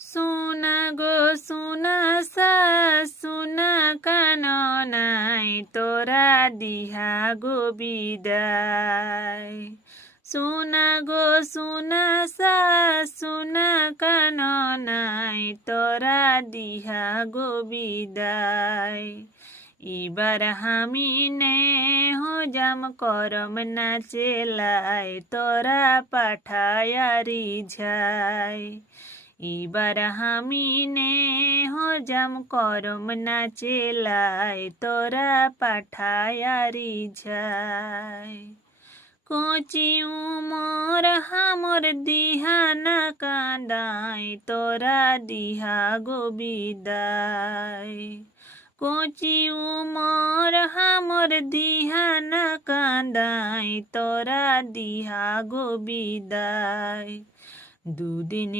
সোনা গো সোনা সা সোনা কাননাই তোরা দিহা গো বিদায়। সোনা গো সোনা সা সোনা কাননাই তোরা দিহা গো বিদায়। এবার আমি নে হো জাম করম না চেলায় তোরা পাঠায়ারি ঝাই। এবার আমি নে হো জাম করম না চেলায় তোরা পাঠায়ারি ঝাই। কোচি উমর হামর দিহা না কাঁদাই তোরা দিহা গো বিদায়। কোচি উমর হামর দিহা না কাঁদাই তোরা দিহা গো বিদায়। দুদিন